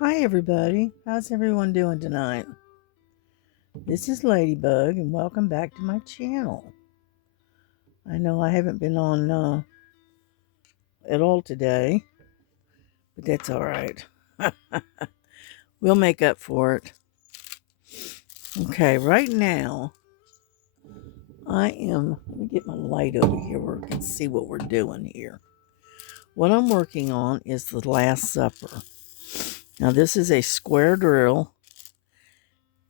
Hi everybody, how's everyone doing tonight? This is Ladybug and welcome back to my channel. I know I haven't been on at all today, but that's alright. We'll make up for it. Okay, right now let me get my light over here where we can see what we're doing here. What I'm working on is the Last Supper. Now this is a square drill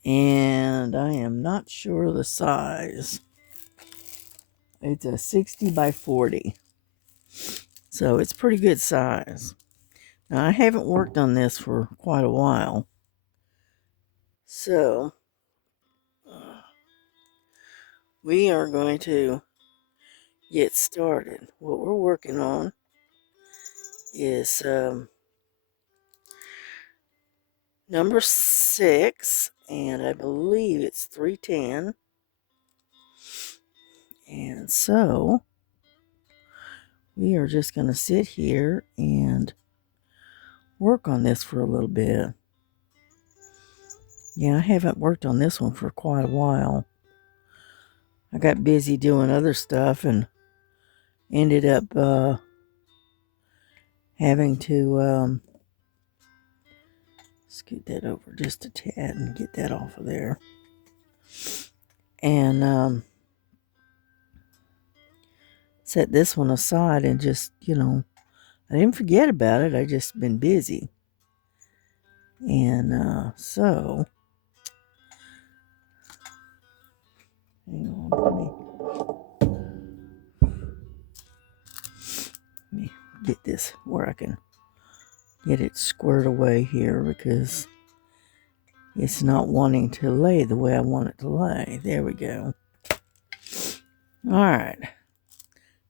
and I am not sure the size. It's a 60 by 40. So it's pretty good size. Now I haven't worked on this for quite a while. So we are going to get started. What we're working on is number 6, and I believe it's 310. And so we are just going to sit here and work on this for a little bit. Yeah, I haven't worked on this one for quite a while. I got busy doing other stuff and ended up having to scoot that over just a tad and get that off of there. And set this one aside and just, I didn't forget about it. I just been busy. And so, hang on, let me get this where I can get it squared away here because it's not wanting to lay the way I want it to lay. There we go. All right.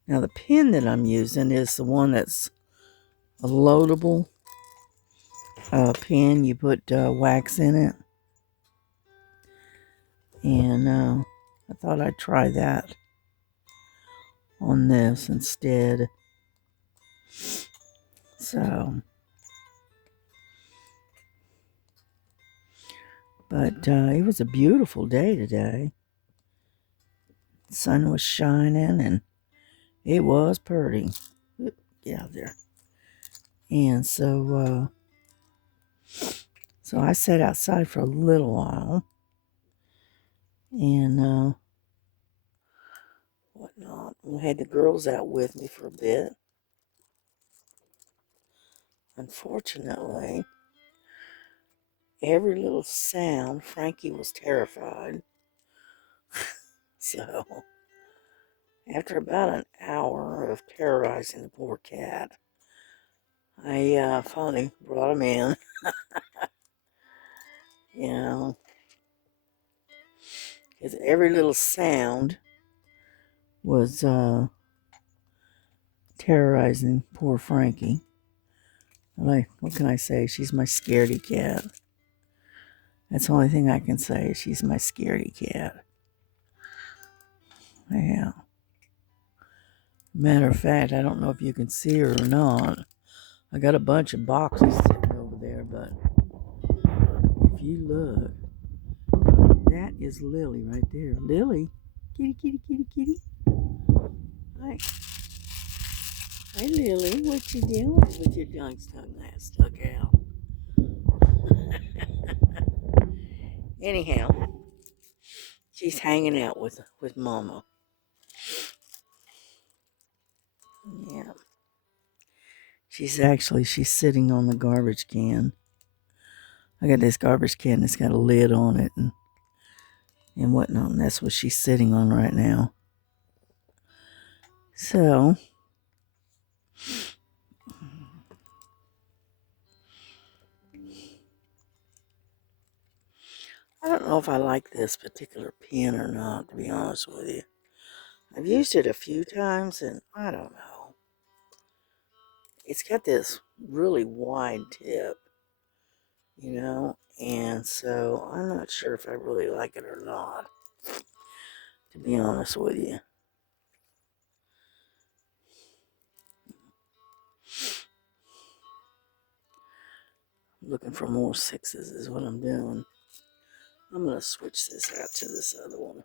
Now the pen that I'm using is the one that's a loadable pen. You put wax in it. And I thought I'd try that on this instead. So, but it was a beautiful day today. The sun was shining and it was pretty. Get out there. And so I sat outside for a little while and whatnot. We had the girls out with me for a bit. Unfortunately, every little sound, Frankie was terrified. So, after about an hour of terrorizing the poor cat, I finally brought him in. You know, because every little sound was terrorizing poor Frankie. Like, what can I say? She's my scaredy cat. That's the only thing I can say. She's my scaredy cat. Yeah. Matter of fact, I don't know if you can see her or not. I got a bunch of boxes sitting over there, but if you look, that is Lily right there. Lily, kitty, kitty, kitty, kitty. Hi. Hi, Lily. What you doing with your dog's tongue that stuck out? Anyhow, she's hanging out with Mama. Yeah. She's sitting on the garbage can. I got this garbage can that's got a lid on it and whatnot, and that's what she's sitting on right now. So, I don't know if I like this particular pen or not, to be honest with you. I've used it a few times, and I don't know. It's got this really wide tip, and so I'm not sure if I really like it or not, to be honest with you. Looking for more sixes is what I'm doing. I'm going to switch this out to this other one.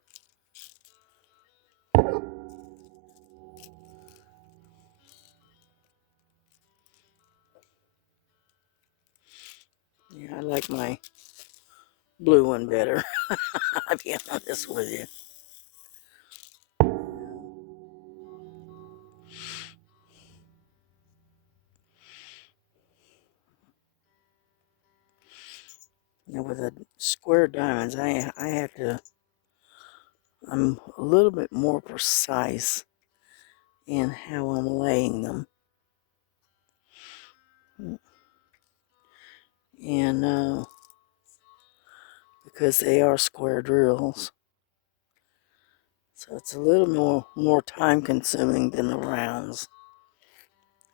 Yeah, I like my blue one better. I'll be honest with you. Now with the square diamonds, I have to, I'm a little bit more precise in how I'm laying them. And because they are square drills, so it's a little more time consuming than the rounds.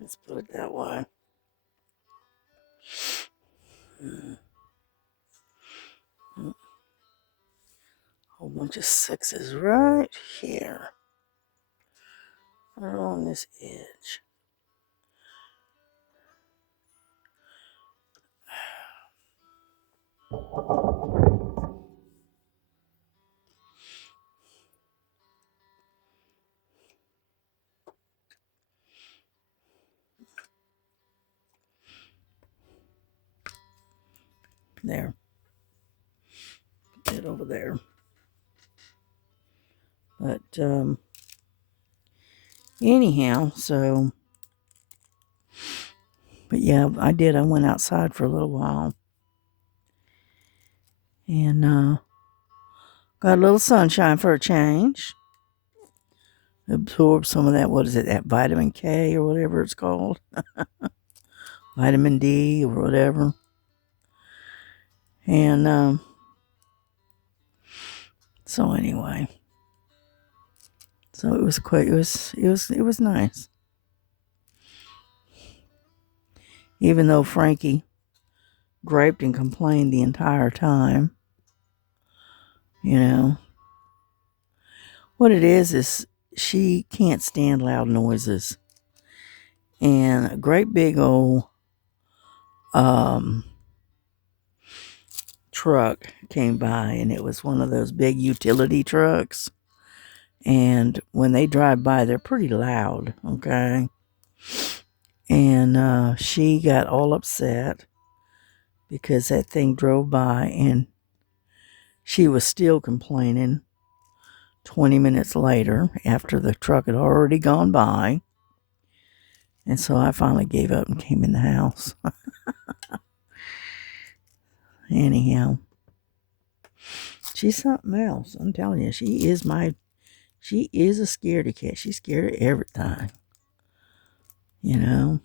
Let's put it that way. Whole bunch of sixes right here, right on this edge. There. Get over there. But anyhow, so but yeah, I did. I went outside for a little while and got a little sunshine for a change. Absorbed some of that, what is it, that vitamin K or whatever it's called. Vitamin D or whatever. And so anyway. So it was quite it was nice. Even though Frankie griped and complained the entire time. You know. What it is she can't stand loud noises. And a great big old truck came by, and it was one of those big utility trucks. And when they drive by, they're pretty loud, okay? And she got all upset because that thing drove by, and she was still complaining 20 minutes later after the truck had already gone by. And so I finally gave up and came in the house. Anyhow, she's something else. I'm telling you, she is a scaredy cat. She's scared of everything. You know?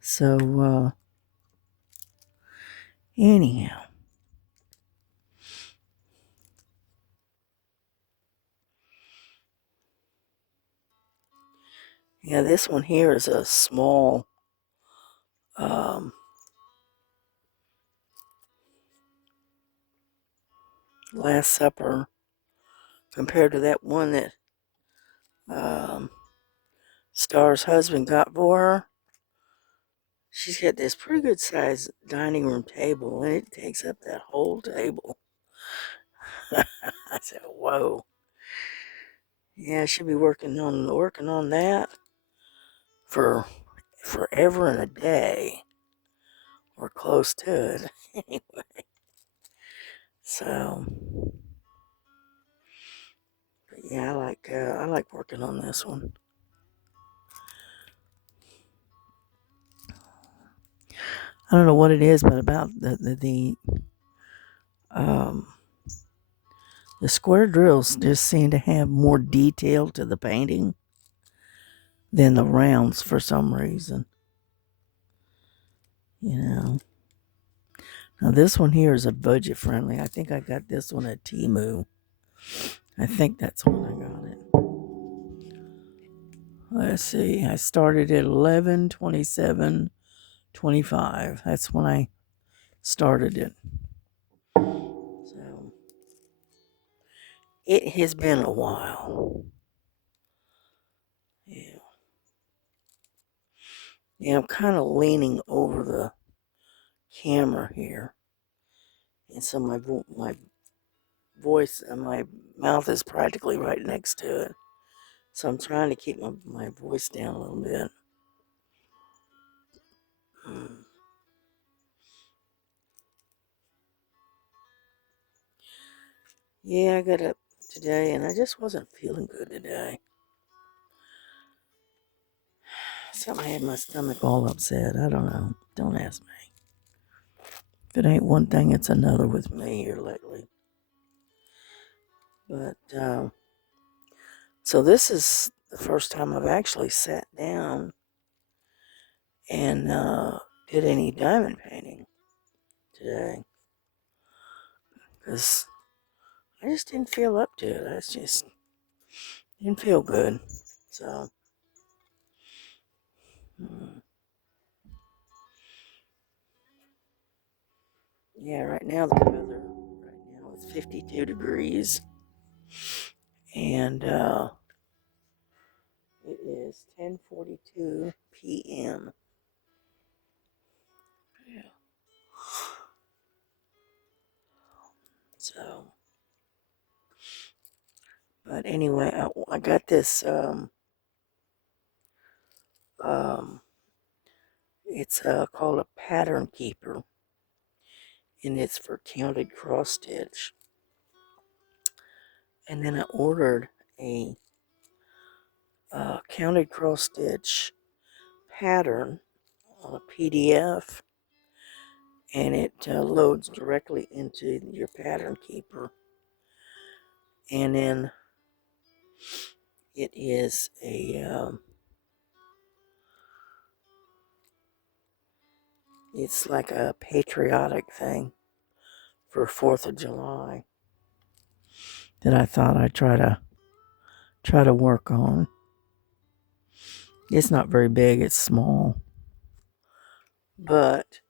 So, anyhow. Yeah, this one here is a small, Last Supper compared to that one that Star's husband got for her. She's got this pretty good sized dining room table, and it takes up that whole table. I said, "Whoa." Yeah, she'll be working on that for forever and a day, or close to it. Anyway, so but yeah, I like working on this one. I don't know what it is, but about the square drills just seem to have more detail to the painting than the rounds for some reason. You know. Now this one here is a budget friendly. I think I got this one at Temu. I think that's when I got it. Let's see. I started at 11/27/25. That's when I started it. So it has been a while. Yeah. Yeah, I'm kind of leaning over camera here. And so my voice and my mouth is practically right next to it. So I'm trying to keep my voice down a little bit. Yeah, I got up today and I just wasn't feeling good today. Something had my stomach all upset. I don't know. Don't ask me. If it ain't one thing, it's another with me here lately. But, so this is the first time I've actually sat down and did any diamond painting today. Because I just didn't feel up to it. I just didn't feel good. So, yeah, right now the weather, right now it's 52 degrees. And it is 10:42 p.m. Yeah. So, but anyway, I got this, it's called a pattern keeper, and it's for counted cross stitch. And then I ordered a counted cross stitch pattern on a PDF, and it loads directly into your pattern keeper. And then it is it's like a patriotic thing for 4th of July that I thought I'd try to work on. It's not very big, it's small. But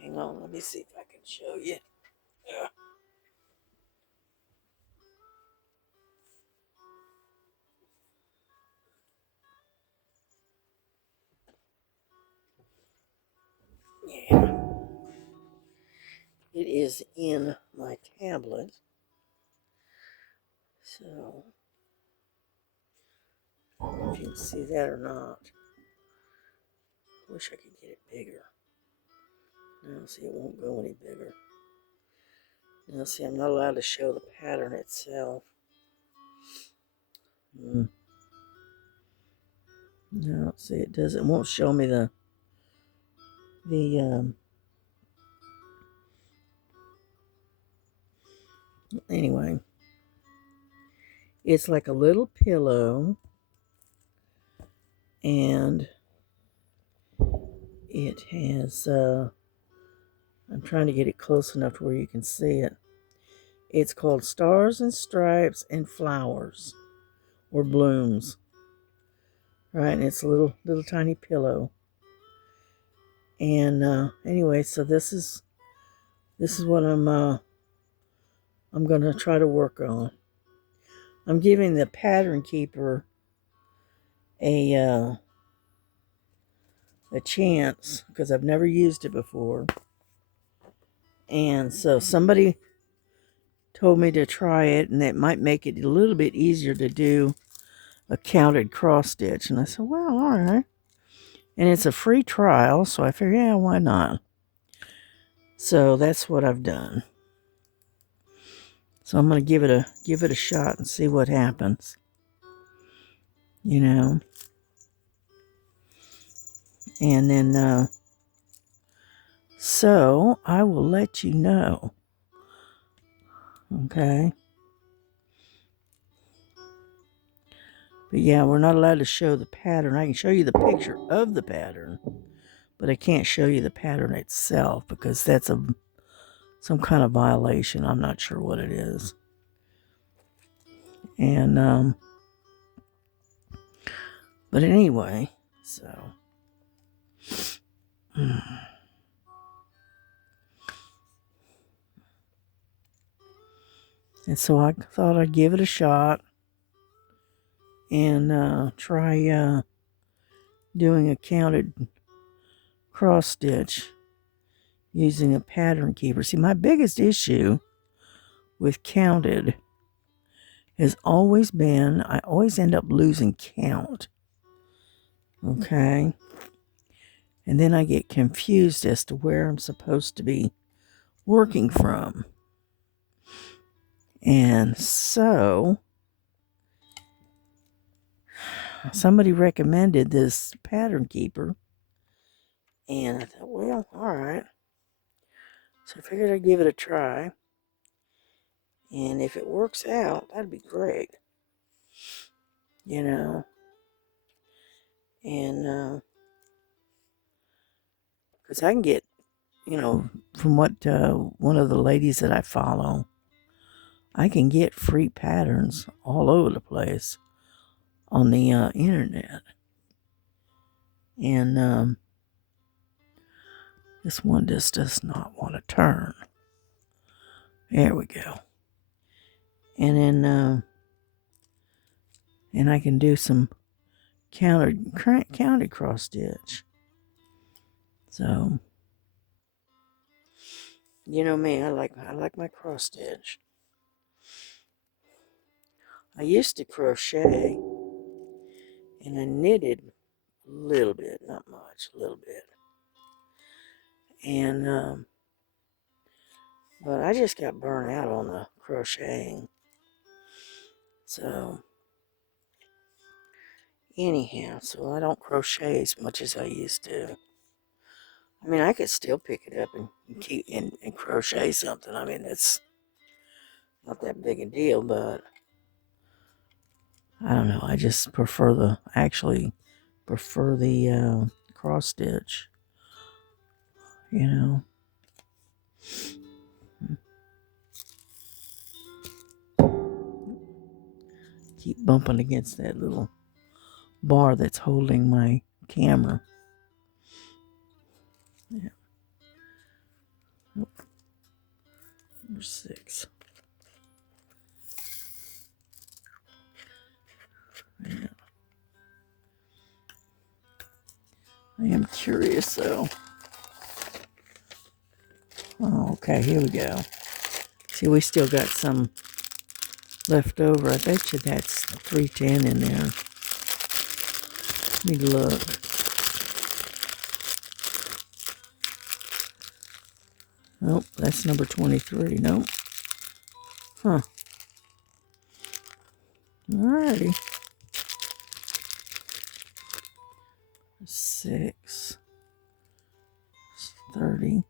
hang on, let me see if I can show you. Yeah. It is in my tablet. So I don't know if you can see that or not. Wish I could get it bigger. Now see, it won't go any bigger. Now see, I'm not allowed to show the pattern itself. No, see, it won't show me the anyway. It's like a little pillow, and it has, I'm trying to get it close enough to where you can see it. It's called Stars and Stripes and Flowers, or Blooms. Right, and it's a little tiny pillow. And anyway, so this is what I'm gonna try to work on. I'm giving the pattern keeper a chance because I've never used it before. And so somebody told me to try it, and it might make it a little bit easier to do a counted cross stitch. And I said, well, all right. And it's a free trial, so I figured, yeah, why not? So that's what I've done. So I'm gonna give it a shot and see what happens. You know. And then so I will let you know. Okay. But yeah, we're not allowed to show the pattern. I can show you the picture of the pattern, but I can't show you the pattern itself because that's some kind of violation. I'm not sure what it is. And but anyway, so and so I thought I'd give it a shot and try doing a counted cross stitch. using a pattern keeper. See, my biggest issue with counted has always been I always end up losing count. Okay? And then I get confused as to where I'm supposed to be working from. And so somebody recommended this pattern keeper. And I thought, well, all right. So I figured I'd give it a try. And if it works out, that'd be great. You know? And, because I can get, from what one of the ladies that I follow, I can get free patterns all over the place on the internet. And this one just does not want to turn. There we go. And then, and I can do some counted cross stitch. So, you know me, I like my cross stitch. I used to crochet, and I knitted a little bit, not much, a little bit. And but I just got burnt out on the crocheting. So anyhow, so I don't crochet as much as I used to. I mean, I could still pick it up and keep and crochet something. I mean, it's not that big a deal, but I don't know. I just actually prefer the cross stitch. You know. Keep bumping against that little bar that's holding my camera. Yeah. Nope. Number 6. Yeah. I am curious though. Oh, okay, here we go. See, we still got some left over. I bet you that's 310 in there. Let me look. Nope, that's number 23. Nope. Huh. Alrighty. 6. 30.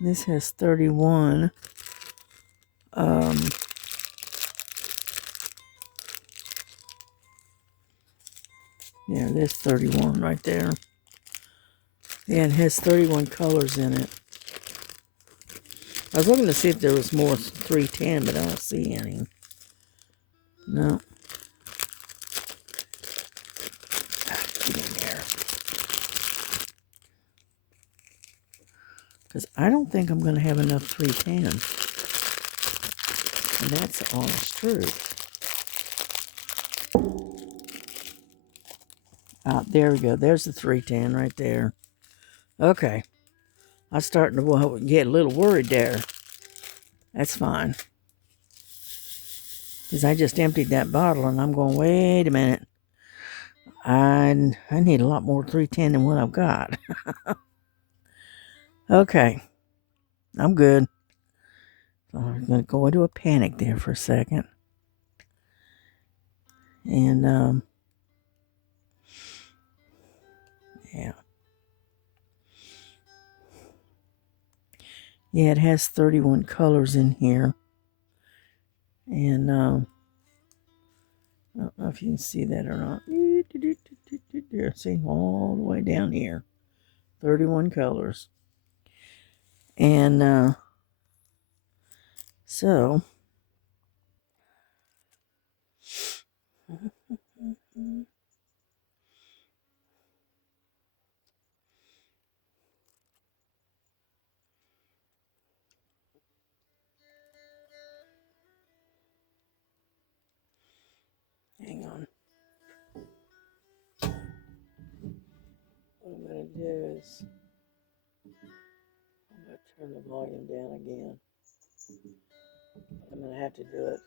This has 31. Yeah, there's 31 right there. Yeah, it has 31 colors in it. I was looking to see if there was more 310, but I don't see any. No. Get in there. Because I don't think I'm going to have enough 310. And that's the honest truth. There we go. There's the 310 right there. Okay. I'm starting to get a little worried there. That's fine. Because I just emptied that bottle and I'm going, wait a minute. I need a lot more 310 than what I've got. Okay. I'm good. So I'm going to go into a panic there for a second. And, yeah. Yeah, it has 31 colors in here. And, I don't know if you can see that or not. See, all the way down here. 31 colors. And, so. Hang on. What I'm going to do is Turn the volume down again. I'm going to have to do it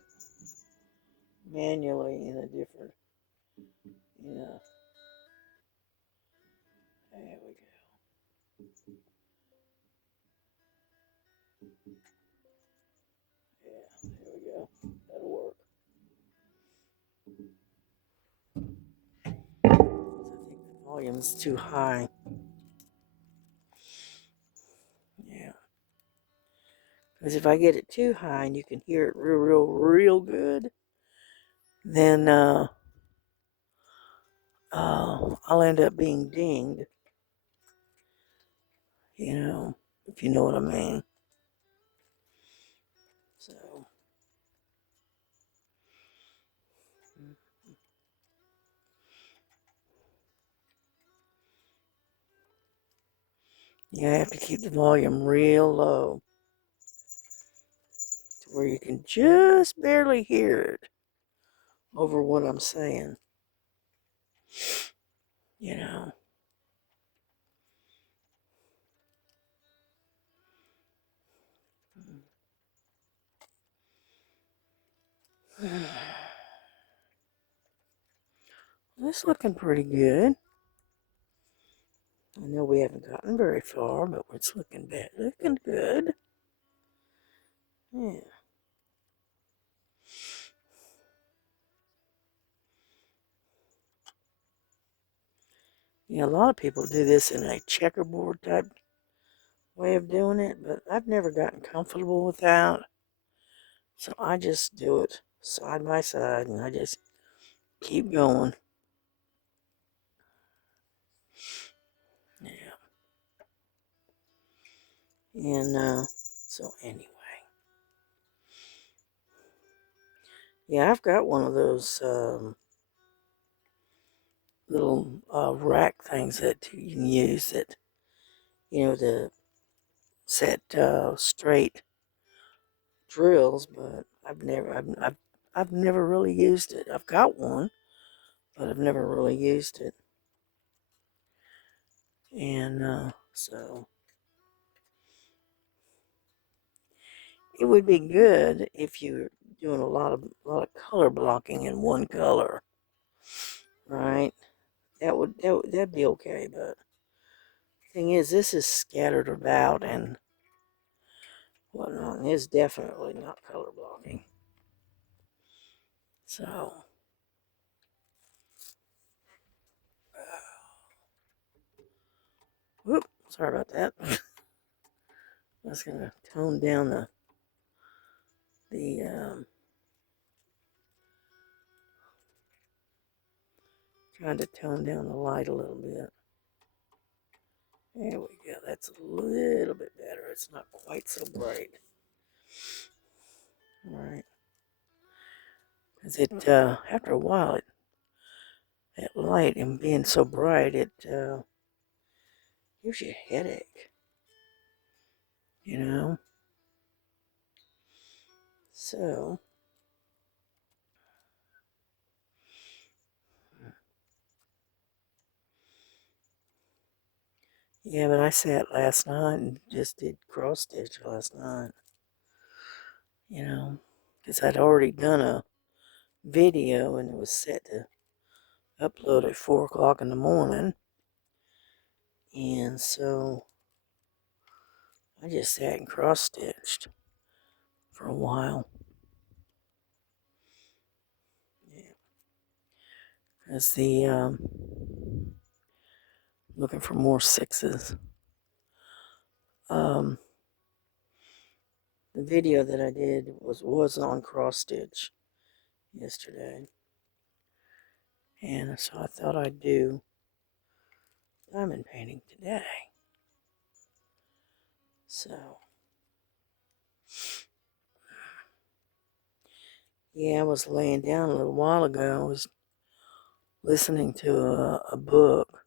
manually in a different, you know. There we go. Yeah, there we go. That'll work. I think the volume's too high. Yeah. Because if I get it too high and you can hear it real good, then I'll end up being dinged. You know, if you know what I mean. So, you have to keep the volume real low to where you can just barely hear it over what I'm saying. You know. This looking pretty good. I know we haven't gotten very far, but it's looking bad. Looking good. Yeah. Yeah, a lot of people do this in a checkerboard type way of doing it, but I've never gotten comfortable with that. So I just do it side by side and I just keep going. Yeah. And so anyway. Yeah, I've got one of those little rack things that you can use that, you know, to set straight drills, but I've never really used it. I've got one, but I've never really used it. And so it would be good if you're doing a lot of color blocking in one color, right? That'd be okay, but the thing is, this is scattered about and whatnot, and it's definitely not color blocking. So, whoop, sorry about that. I was gonna tone down the trying to tone down the light a little bit. There we go. That's a little bit better. It's not quite so bright. All right. Because after a while, that light and being so bright, it gives you a headache. You know? So, yeah, but I sat last night and just did cross stitch last night. You know? Because I'd already done a video and it was set to upload at 4 o'clock in the morning. And so I just sat and cross stitched for a while. Yeah. As the looking for more sixes. The video that I did was on cross stitch yesterday, and so I thought I'd do diamond painting today. So yeah, I was laying down a little while ago. I was listening to a book,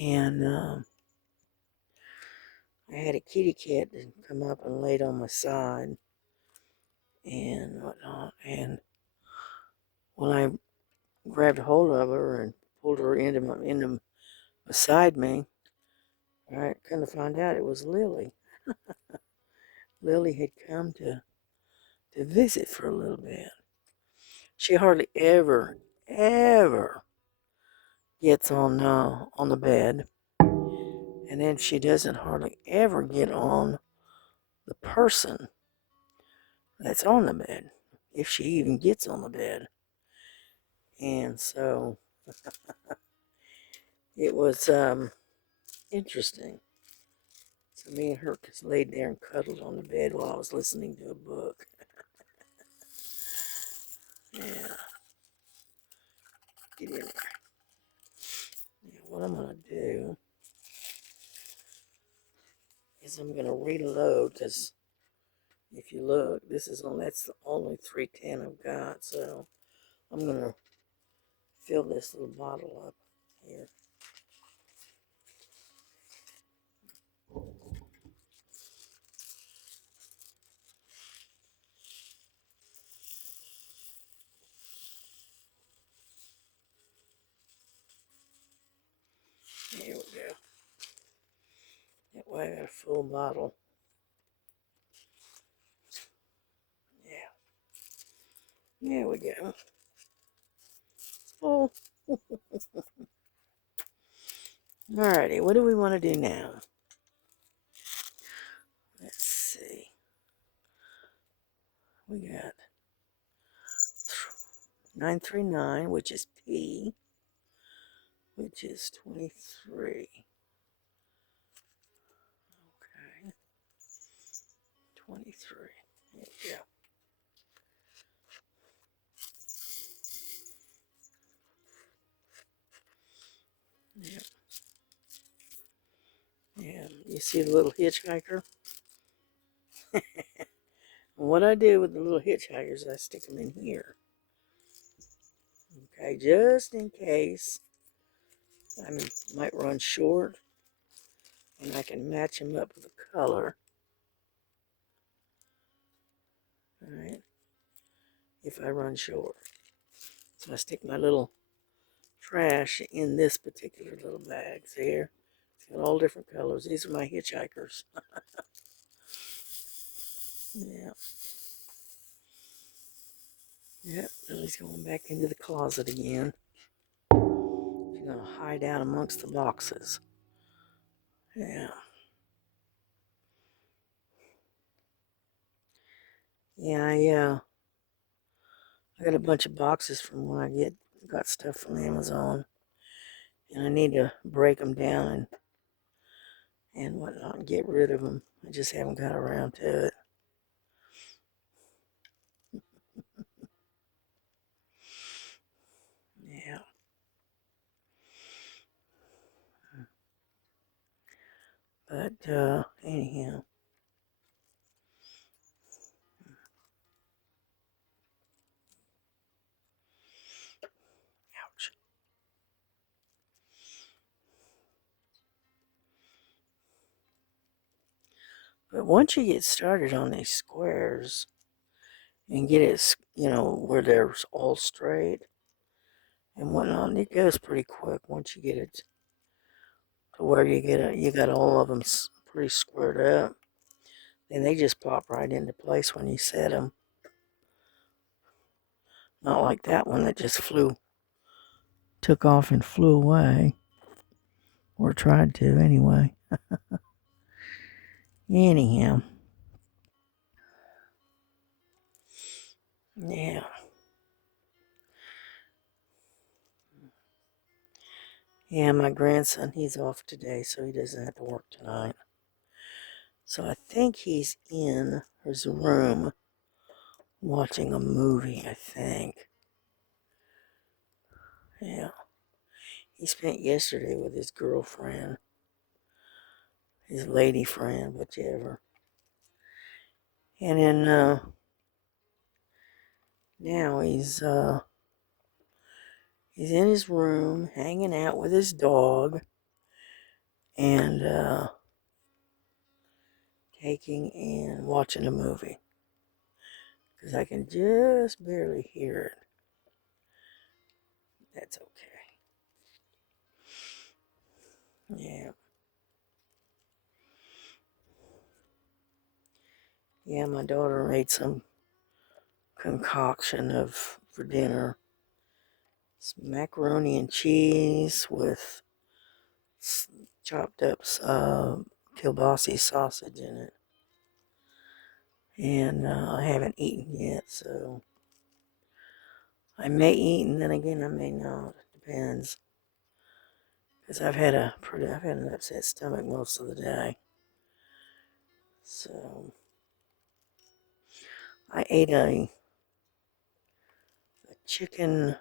and I had a kitty cat that come up and laid on my side and whatnot. And when I grabbed hold of her and pulled her into beside me, All right, couldn't find out it was Lily. Lily had come to visit for a little bit. She hardly ever gets on the bed, and then she doesn't hardly ever get on the person that's on the bed, if she even gets on the bed. And so it was interesting. So me and her just laid there and cuddled on the bed while I was listening to a book. Yeah, get in there. Now what I'm gonna do is I'm gonna reload, because if you look, that's the only 310 I've got. So I'm gonna fill this little bottle up here. There we go. That way I got a full bottle. Yeah. There we go. It's full. Alrighty, what do we want to do now? Let's see. We got 939, which is P, which is 23. Okay. 23. There we go. Yeah. Yeah. You see the little hitchhiker? What I do with the little hitchhikers, I stick them in here. Okay, just in case I might run short, and I can match them up with a color. Alright, if I run short. So I stick my little trash in this particular little bag. See here? It's got all different colors. These are my hitchhikers. Yeah. Yep, Lily's going back into the closet again. She's going to hide out amongst the boxes. Yeah. Yeah, I got a bunch of boxes from when I got stuff from Amazon. And I need to break them down and whatnot and get rid of them. I just haven't got around to it. Yeah. But anyhow. Ouch. But once you get started on these squares and get it, where they're all straight and whatnot, it goes pretty quick once you get it to where you got all of them pretty squared up. And they just pop right into place when you set them. Not like that one that just took off and flew away. Or tried to, anyway. Anyhow. Yeah. Yeah, my grandson, he's off today, so he doesn't have to work tonight. So I think he's in his room watching a movie, I think. Yeah. He spent yesterday with his girlfriend, his lady friend, whichever. And then now he's in his room hanging out with his dog and taking and watching a movie. Because I can just barely hear it. That's okay. Yeah. Yeah, my daughter made some concoction for dinner. It's macaroni and cheese with chopped up kielbasa sausage in it. And I haven't eaten yet, so I may eat, and then again I may not. It depends, because I've had an upset stomach most of the day. So I ate a chicken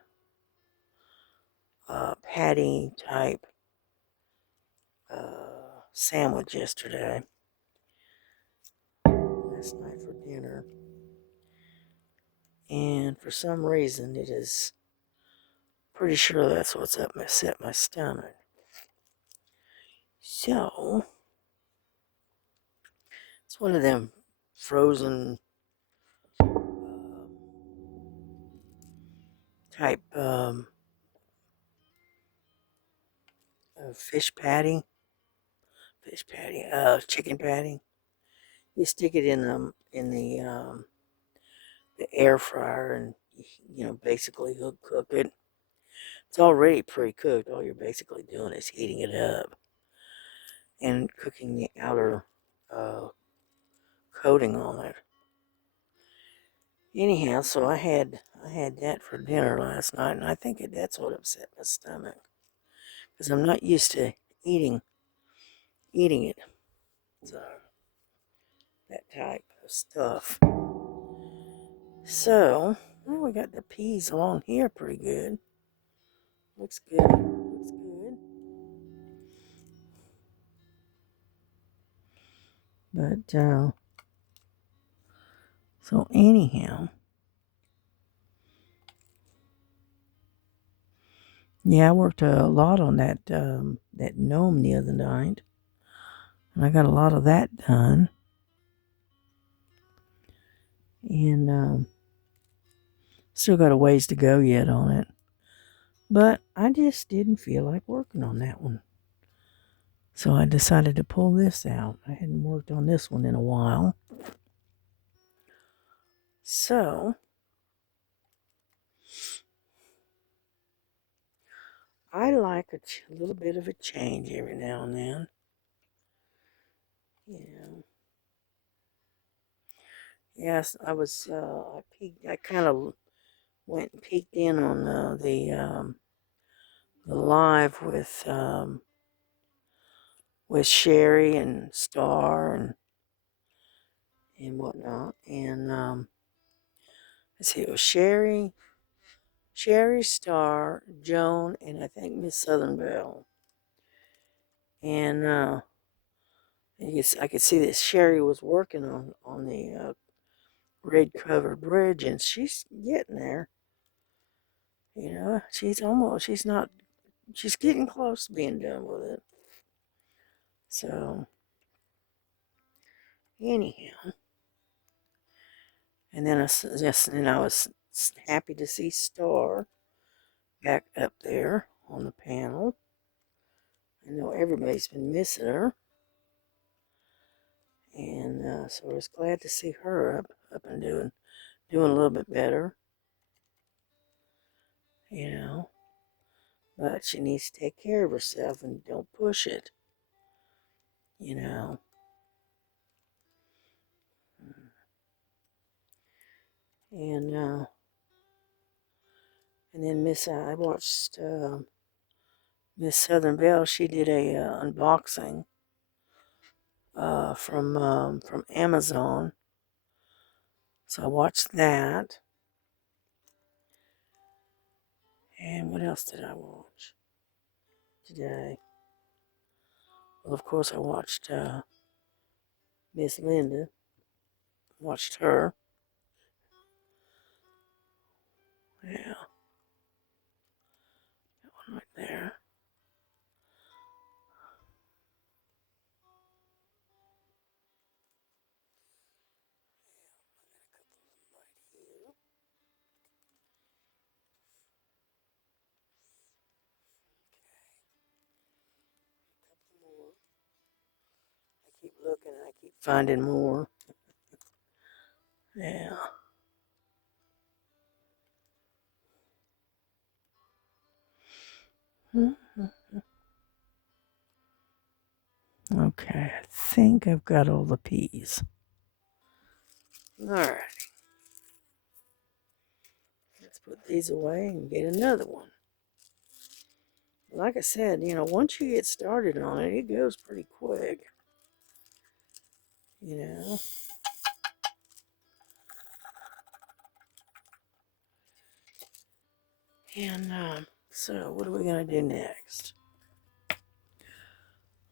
patty type sandwich yesterday, last night for dinner, and for some reason it is pretty sure that's what's upset my stomach. So it's one of them frozen type chicken patty. You stick it in the air fryer, and basically you'll cook it. It's already pre-cooked. All you're basically doing is heating it up and cooking the outer uh, coating on it. Anyhow, so I had that for dinner last night, and I think that's what upset my stomach, because I'm not used to eating it. So that type of stuff. So well, we got the peas along here pretty good. Looks good. Looks good. But so anyhow, yeah, I worked a lot on that gnome the other night, and I got a lot of that done. And still got a ways to go yet on it. But I just didn't feel like working on that one. So I decided to pull this out. I hadn't worked on this one in a while. So I like a little bit of a change every now and then. Yeah. Yes, I was. I peeked. I kind of went and peeked in on the live with Sherry and Star and whatnot. And let's see, it was Sherry, Star, Joan, and I think Miss Southern Belle. And I could see that Sherry was working on the red covered bridge, and she's getting there. She's getting close to being done with it. So anyhow, and then I was happy to see Star back up there on the panel. I know everybody's been missing her, and so I was glad to see her up and doing a little bit better, you know. But she needs to take care of herself and don't push it, you know. And then I watched Miss Southern Belle. She did a unboxing from Amazon. So I watched that. And what else did I watch today? Well, of course, I watched Miss Linda. Watched her. Yeah, that one right there. I keep looking and I keep finding more. Yeah. Okay, I think I've got all the peas. Alright. Let's put these away and get another one. Like I said, once you get started on it, it goes pretty quick. You know. And so what are we gonna do next?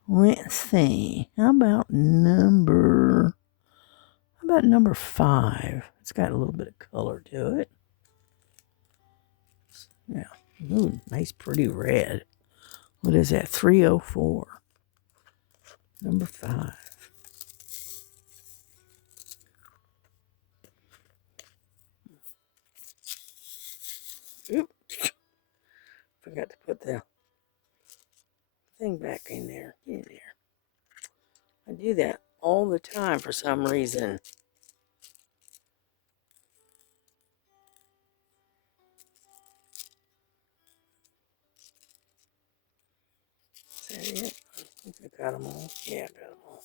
Let's see. How about number 5? It's got a little bit of color to it. Yeah. Ooh, nice pretty red. What is that? 304. Number 5. Oop. Forgot to put the thing back in there. Get in there. I do that all the time for some reason. Is that it? I think I got them all. Yeah, I got them all.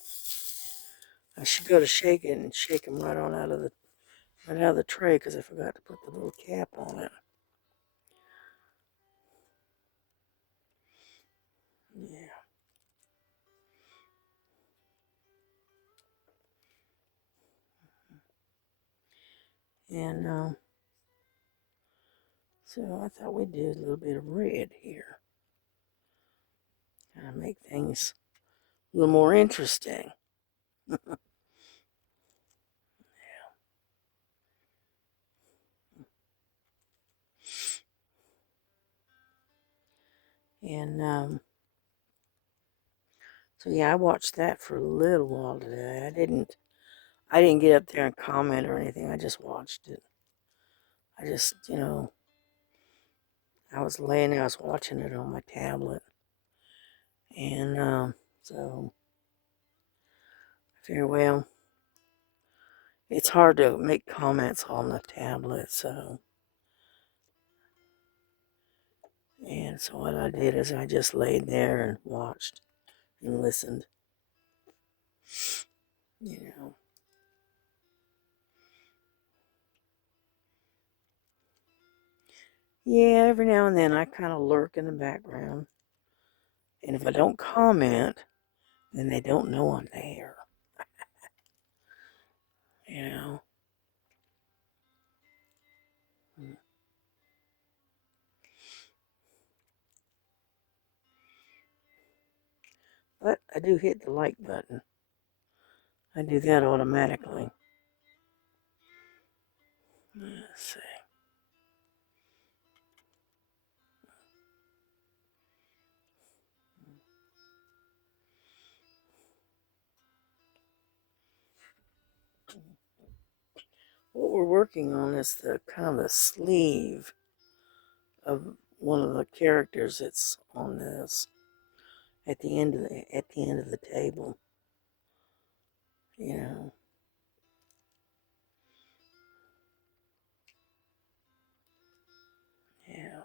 I should go to shake it and shake them right out of the tray because I forgot to put the little cap on it. Yeah. And so I thought we'd do a little bit of red here. Kind of make things a little more interesting. And so yeah, I watched that for a little while today. I didn't get up there and comment or anything. I just watched it. I just, I was laying there, I was watching it on my tablet. And so I figured, well, it's hard to make comments on the tablet, so. And so what I did is I just laid there and watched and listened, you know. Yeah, every now and then I kind of lurk in the background. And if I don't comment, then they don't know I'm there, you know. But I do hit the like button. I do that automatically. Let's see. What we're working on is the kind of the sleeve of one of the characters that's on this at the end of the table. You know. Yeah.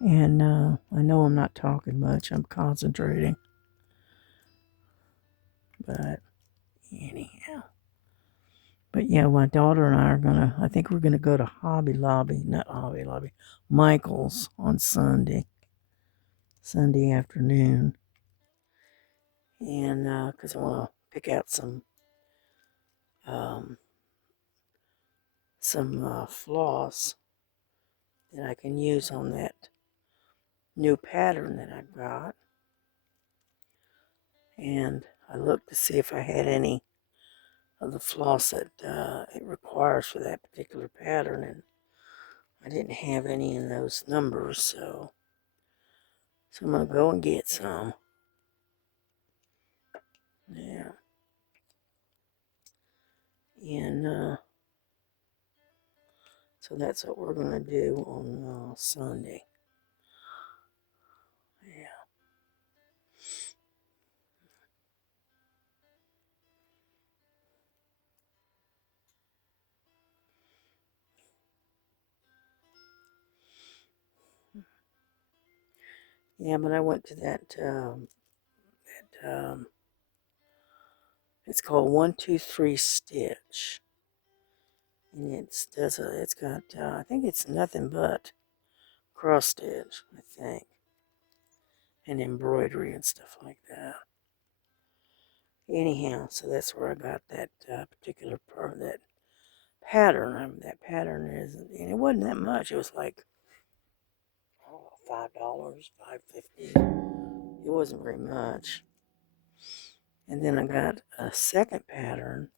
And I know I'm not talking much. I'm concentrating. But anyhow. But yeah, my daughter and I think we're gonna go to not Hobby Lobby, Michael's on Sunday afternoon. And because I want to pick out um, some floss that I can use on that new pattern that I've got. And I looked to see if I had any of the floss that it requires for that particular pattern, and I didn't have any in those numbers, so I'm gonna go and get some. Yeah. And so that's what we're gonna do on Sunday. Yeah, but I went to that, it's called 123 Stitch. And it's got, I think it's nothing but cross stitch, I think. And embroidery and stuff like that. Anyhow, so that's where I got that particular part of that pattern. That pattern is, and it wasn't that much. It was like, I don't know, $5, $5.50. It wasn't very much. And then I got a second pattern,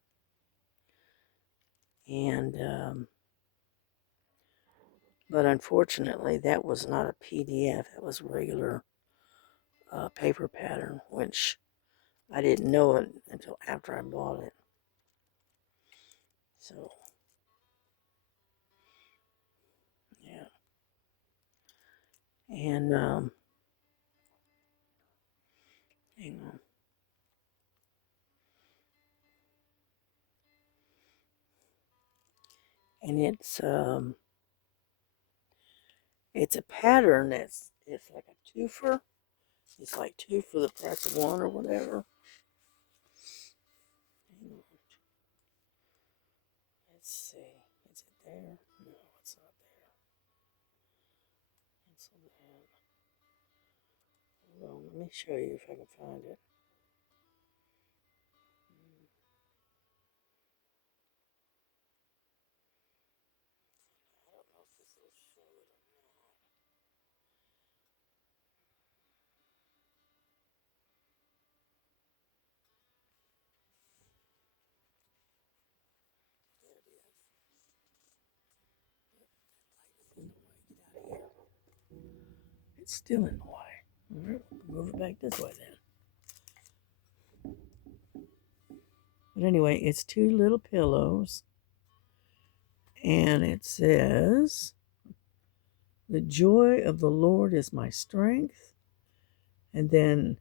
and but unfortunately, that was not a PDF. That was a regular paper pattern, which I didn't know it until after I bought it. So, yeah. And, hang on. And it's a pattern it's like a twofer. It's like two for the price of one or whatever. Hang on. Let's see. Is it there? No, it's not there. Cancel that. Hold on, let me show you if I can find it. I don't know if this will show it or not. There it is. Get out of here. It's still in the way. All right, move it back this way then. But anyway, it's two little pillows. And it says, "The joy of the Lord is my strength." And then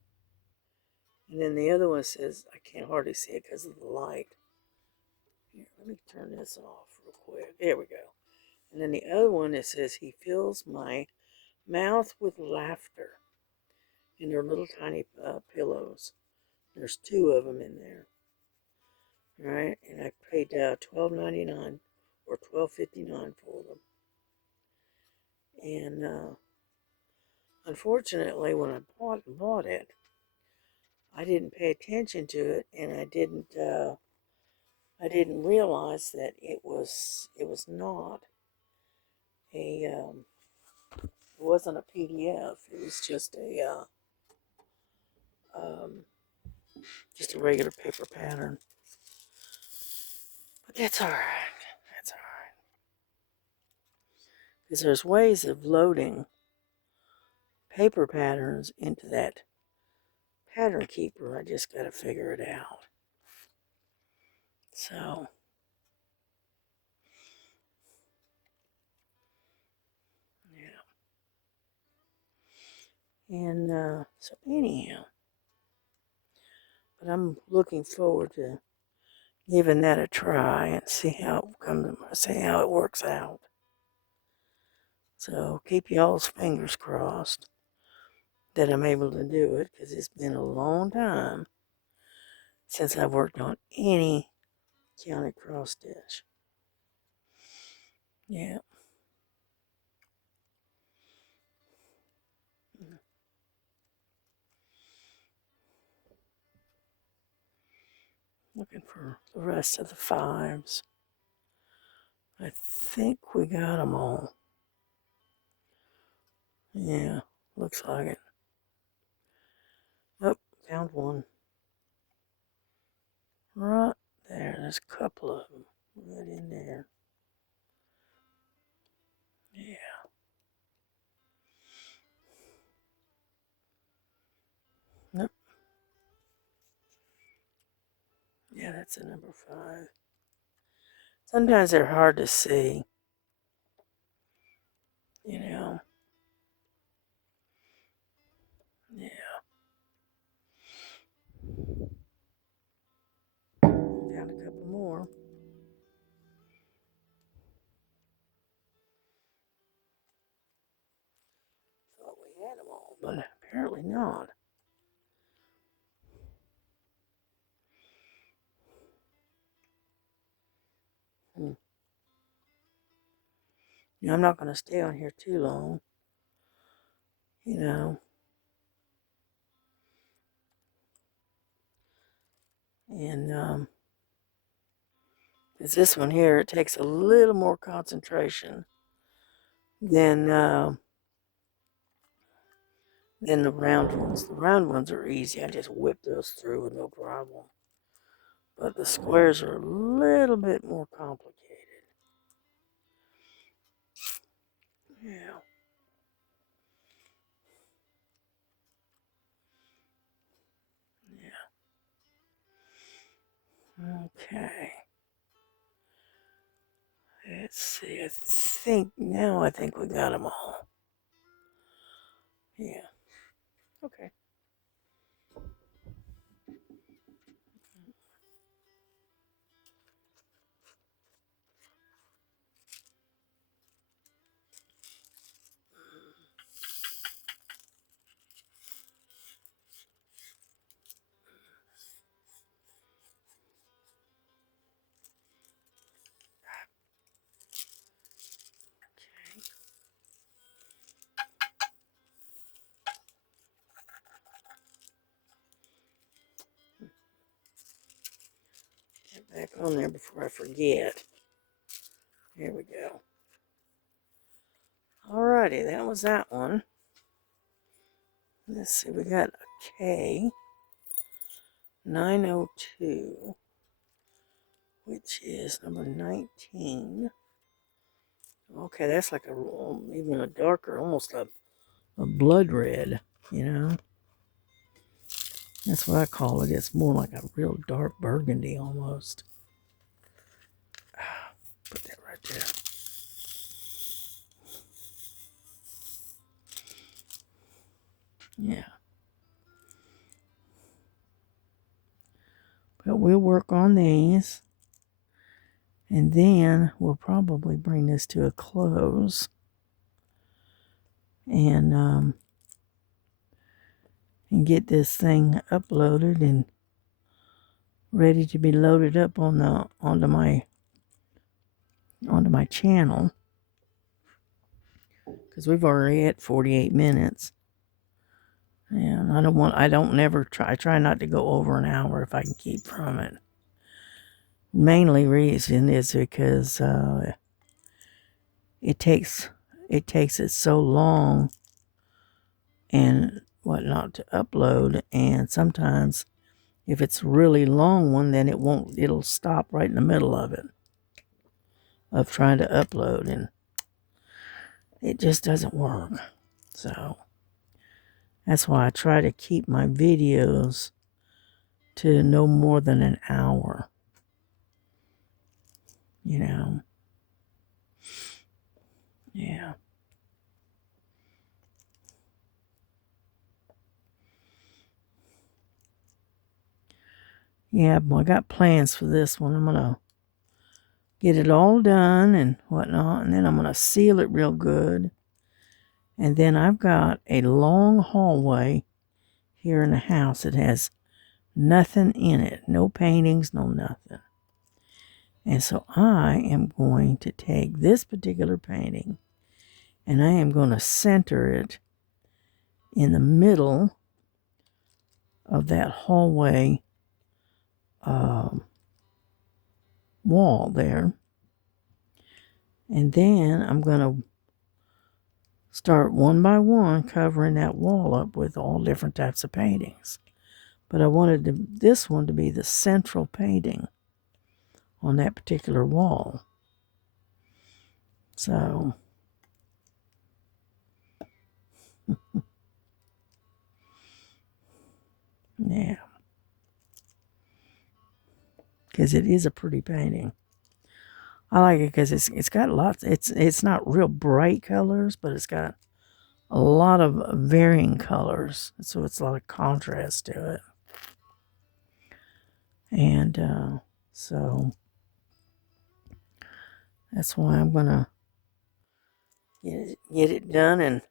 the other one says, I can't hardly see it because of the light. Here, let me turn this off real quick. There we go. And then the other one, it says, "He fills my mouth with laughter." And they're little tiny pillows. There's two of them in there. Right? And I paid $12.99 or $12.59 for them. And unfortunately, when I bought it, I didn't pay attention to it, and I didn't realize that it was not a it wasn't a PDF. It was just a regular paper pattern. But that's all right. That's all right. Because there's ways of loading paper patterns into that pattern keeper. I just got to figure it out. So, yeah. And so anyhow, but I'm looking forward to giving that a try and see how it works out. So keep y'all's fingers crossed that I'm able to do it, because it's been a long time since I've worked on any counted cross stitch. Yeah. Looking for the rest of the fives. I think we got them all. Yeah, looks like it. Oh, found one. Right there. There's a couple of them right in there. Yeah. Nope. Yeah, that's a number 5. Sometimes they're hard to see, you know. Yeah. Found a couple more. Thought we had them all, but apparently not. Now, I'm not going to stay on here too long, you know. And it's this one here, it takes a little more concentration than the round ones. The round ones are easy. I just whip those through with no problem. But the squares are a little bit more complicated. Yeah. Yeah. Okay. Let's see. I think we got them all. Yeah. Okay. Get back on there before I forget. Here we go. Alrighty, that was that one. Let's see, we got a K 902, which is number 19. Okay, that's like even a darker, almost a blood red, you know. That's what I call it. It's more like a real dark burgundy almost. Put that right there. Yeah. But we'll work on these. And then we'll probably bring this to a close. And get this thing uploaded and ready to be loaded up on onto my channel, because we've already hit 48 minutes, and I try not to go over an hour if I can keep from it. Mainly reason is because it takes it so long and whatnot to upload, and sometimes if it's a really long one, then it'll stop right in the middle of it, of trying to upload, and it just doesn't work. So that's why I try to keep my videos to no more than an hour, you know. Yeah. Yeah, but I got plans for this one. I'm going to get it all done and whatnot, and then I'm going to seal it real good. And then I've got a long hallway here in the house that has nothing in it. No paintings, no nothing. And so I am going to take this particular painting and I am going to center it in the middle of that hallway wall there. And then I'm going to start one by one covering that wall up with all different types of paintings. But I wanted this one to be the central painting on that particular wall. So yeah, because it is a pretty painting. I like it because it's got lots. It's not real bright colors, but it's got a lot of varying colors, so it's a lot of contrast to it. And so that's why I'm gonna get it done and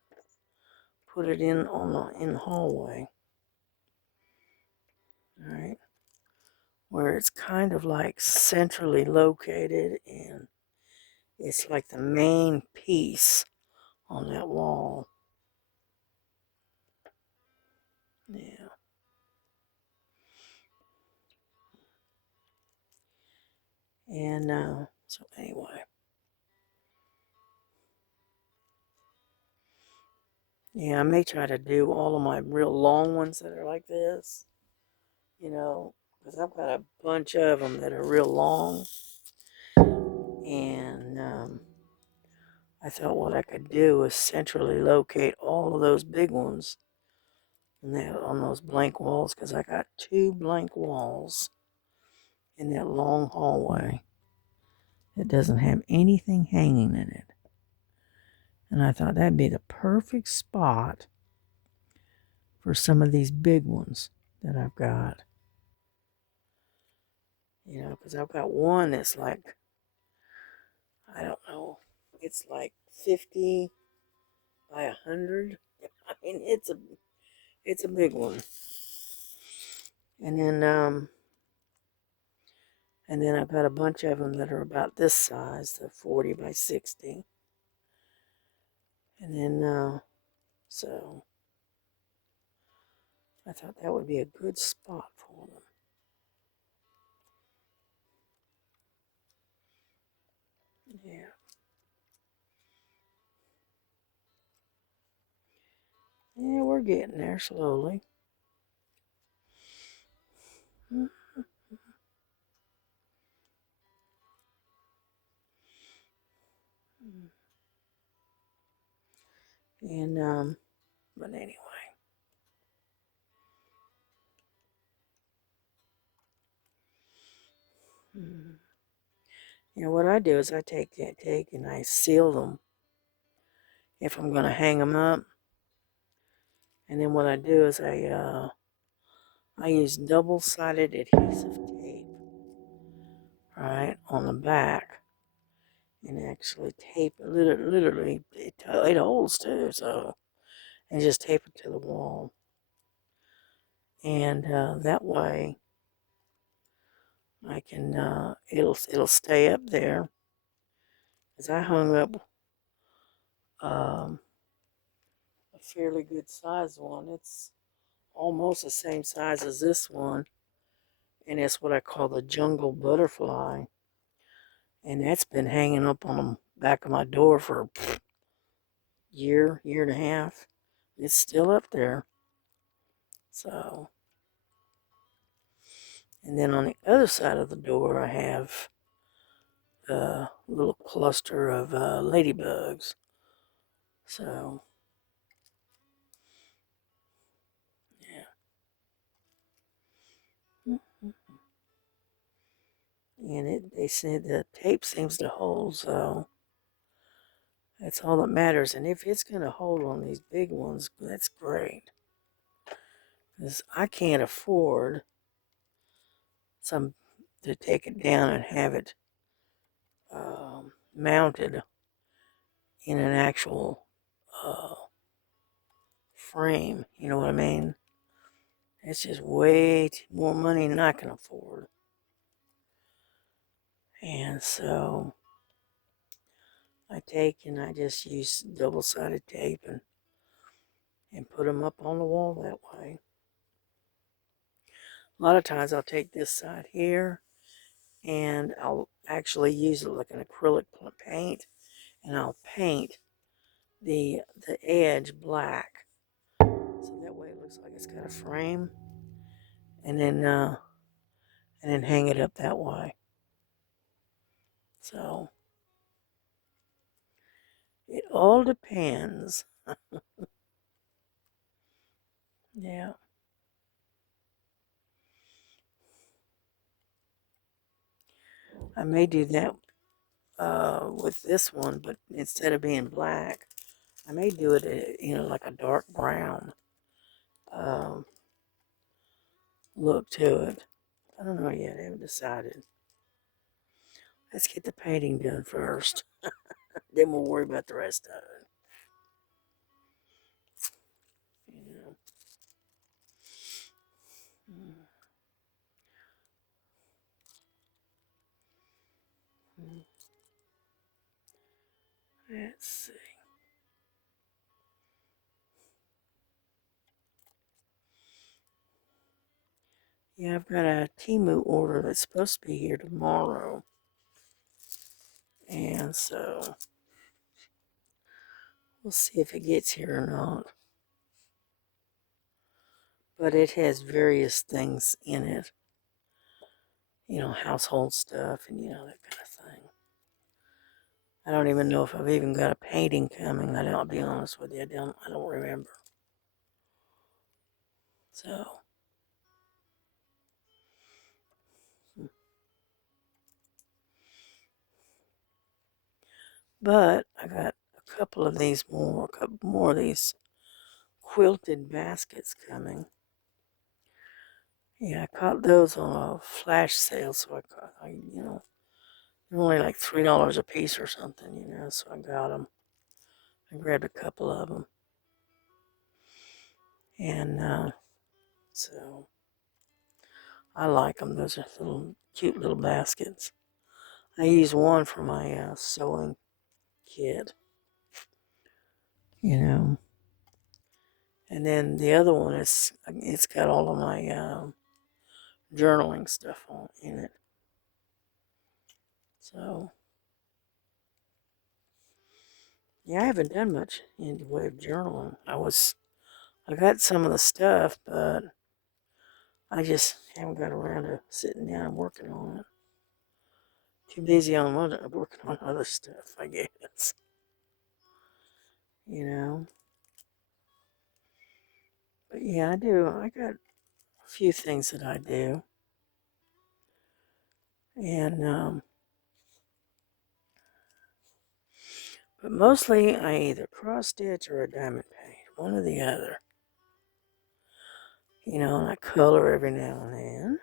put it in the hallway. All right, where it's kind of like centrally located, and it's like the main piece on that wall. Yeah. And so anyway, yeah, I may try to do all of my real long ones that are like this, because I've got a bunch of them that are real long. And I thought what I could do is centrally locate all of those big ones on those blank walls, because I got 2 blank walls in that long hallway. It doesn't have anything hanging in it. And I thought that'd be the perfect spot for some of these big ones that I've got. Because I've got one that's like, I don't know, it's like 50 by 100. I mean, it's a big one. And then I've got a bunch of them that are about this size, the 40 by 60. And then, so I thought that would be a good spot for them. Yeah. Yeah, we're getting there slowly. And, but anyway. What I do is I take and I seal them if I'm going to hang them up. And then what I do is I use double-sided adhesive tape, right, on the back, and actually tape it, literally, it holds too, so, and just tape it to the wall. And that way I can, it'll stay up there. As I hung up a fairly good size one. It's almost the same size as this one, and it's what I call the jungle butterfly. And that's been hanging up on the back of my door for a year and a half. It's still up there. So, and then on the other side of the door, I have a little cluster of ladybugs. So, yeah. And they said the tape seems to hold, so that's all that matters. And if it's going to hold on these big ones, that's great. Because I can't afford to take it down and have it mounted in an actual frame. You know what I mean? It's just way more money than I can afford. And so I take and I just use double-sided tape and put them up on the wall that way. A lot of times I'll take this side here and I'll actually use it like an acrylic paint, and I'll paint the edge black, so that way it looks like it's got a frame, and then hang it up that way. So it all depends. Yeah. I may do that with this one, but instead of being black, I may do it, like a dark brown um, look to it. I don't know yet. I haven't decided. Let's get the painting done first. Then we'll worry about the rest of it. Let's see. Yeah, I've got a Temu order that's supposed to be here tomorrow. And so we'll see if it gets here or not. But it has various things in it. You know, household stuff and, you know, that kind of thing. I don't even know if I've even got a painting coming. I'll be honest with you. I don't remember. So, but I got a couple of these more, a couple more of these quilted baskets coming. Yeah, I caught those on a flash sale, so you know, they're only like $3 a piece or something, you know, so I got them. I grabbed a couple of them. And so I like them. Those are little cute little baskets. I use one for my sewing kit, you know. And then the other one it's got all of my journaling stuff in it. So yeah, I haven't done much in the way of journaling. I got some of the stuff, but I just haven't got around to sitting down and working on it. Too busy working on other stuff, I guess. You know. But yeah, I do. I got a few things that I do. And but mostly I either cross stitch or a diamond paint, one or the other. You know, and I color every now and then.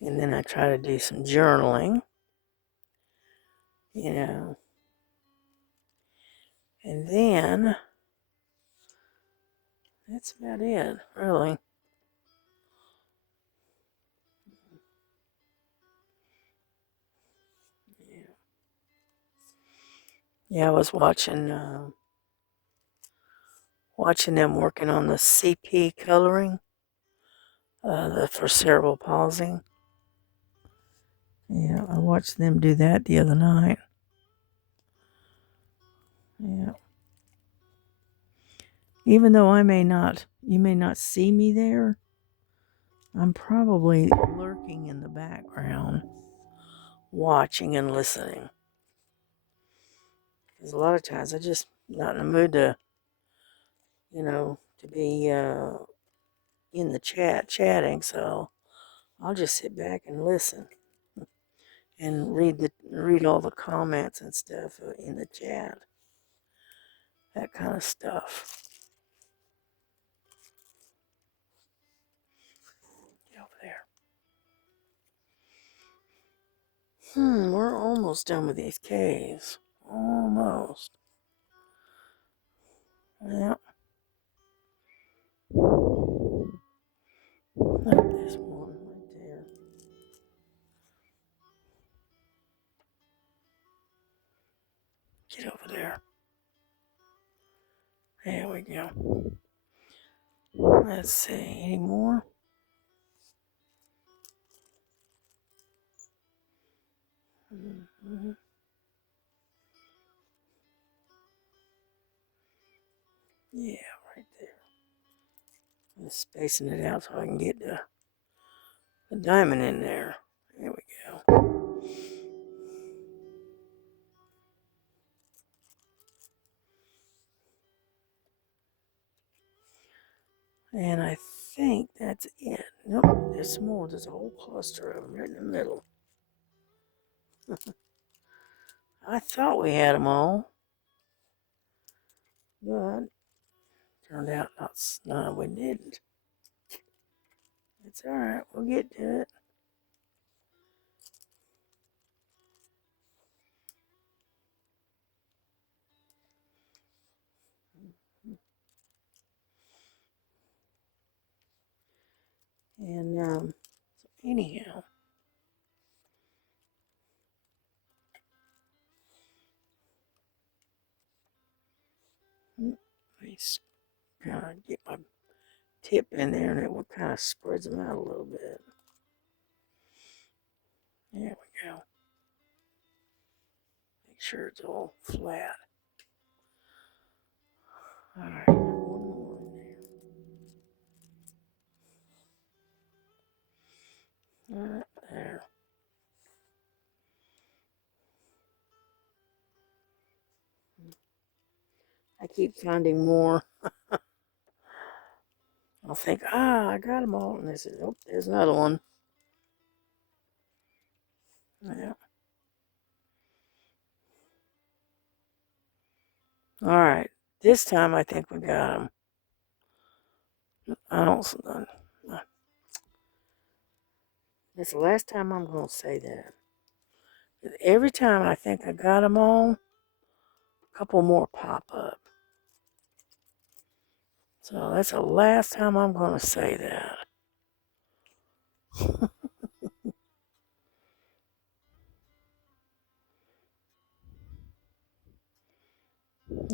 And then I try to do some journaling, you know. And then that's about it, really. Yeah, yeah I was watching them working on the CP coloring, for cerebral palsy. Yeah, I watched them do that the other night. Yeah. Even though you may not see me there, I'm probably lurking in the background, watching and listening. Because a lot of times I just not in the mood to, you know, to be in the chatting, so I'll just sit back and listen and read all the comments and stuff in the chat, that kind of stuff. Get over there. We're almost done with these caves. Almost. Yeah. Like this one right there. Get over there. There we go. Let's see. Any more? Mm-hmm. Yeah, right there. I'm just spacing it out so I can get the diamond in there. There we go. And I think that's it. Nope, there's some more. There's a whole cluster of them right in the middle. I thought we had them all, but turned out no, we didn't. It's all right. We'll get to it. And so anyhow, kind of get my tip in there, and it will kind of spreads them out a little bit. There we go. Make sure it's all flat. All right, one more in there. All right, there. I keep finding more. I'll think, I got them all, and this is, oh, there's another one. Yeah. All right, this time I think we got them. I don't. That's the last time I'm gonna say that. Every time I think I got them all, a couple more pop up. So that's the last time I'm gonna say that.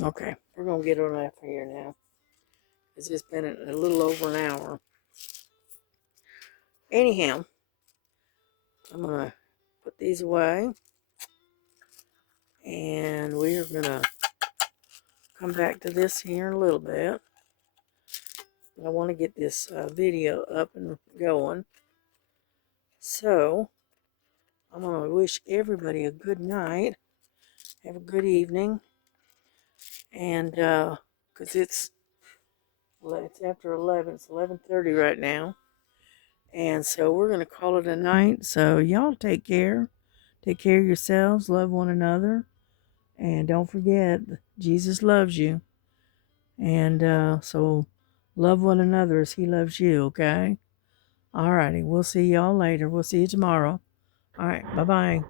Okay, we're gonna get on out of here now. It's just been a little over an hour. Anyhow, I'm gonna put these away, and we're gonna come back to this here in a little bit. I want to get this video up and going. So, I'm going to wish everybody a good night. Have a good evening. And, because it's after 11. It's 11:30 right now. And so we're going to call it a night. So, y'all take care. Take care of yourselves. Love one another. And don't forget, Jesus loves you. And so, love one another as he loves you, okay? All righty. We'll see y'all later. We'll see you tomorrow. All right. Bye-bye.